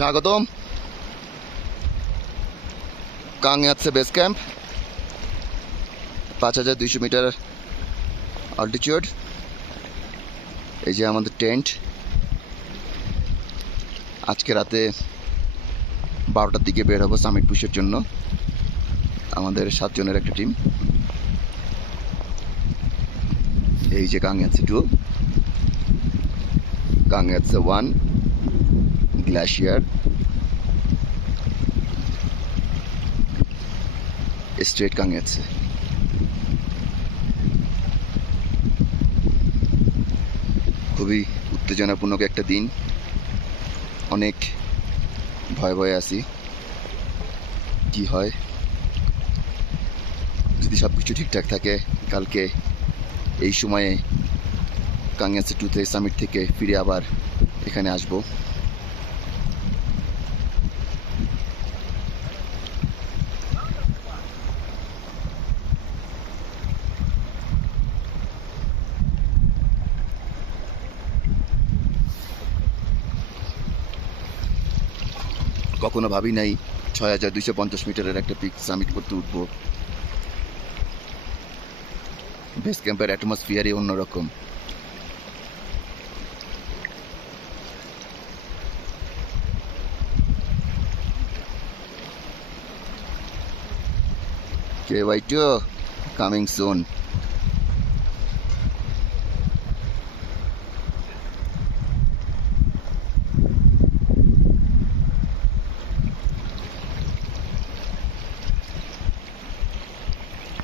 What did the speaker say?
স্বাগতম কাংয়াতসে base camp 5200 metre altitude. এই যে আমাদের টেন্ট। আজকে রাতে 12টার দিকে বের হবো সামিট পুশের জন্য। আমাদের 7 জনের একটা টিম। এই যে কাংয়াতসে 2, কাংয়াতসে 1, গ্লাসিয়ার, স্ট্রেট কাংয়াতসে। খুবই উত্তেজনাপূর্ণ একটা দিন, অনেক ভয়ে আছি কি হয়। যদি সবকিছু ঠিকঠাক থাকে কালকে এই সময়ে কাংয়াতসে 2 সামিট থেকে ফিরে আবার এখানে আসবো। কখনো ভাবি নাই 6250 মিটারের একটা পিক সামিট করতে উঠবো। বেস ক্যাম্পের অ্যাটমসফিয়ারই অন্যরকম। KY2 coming soon.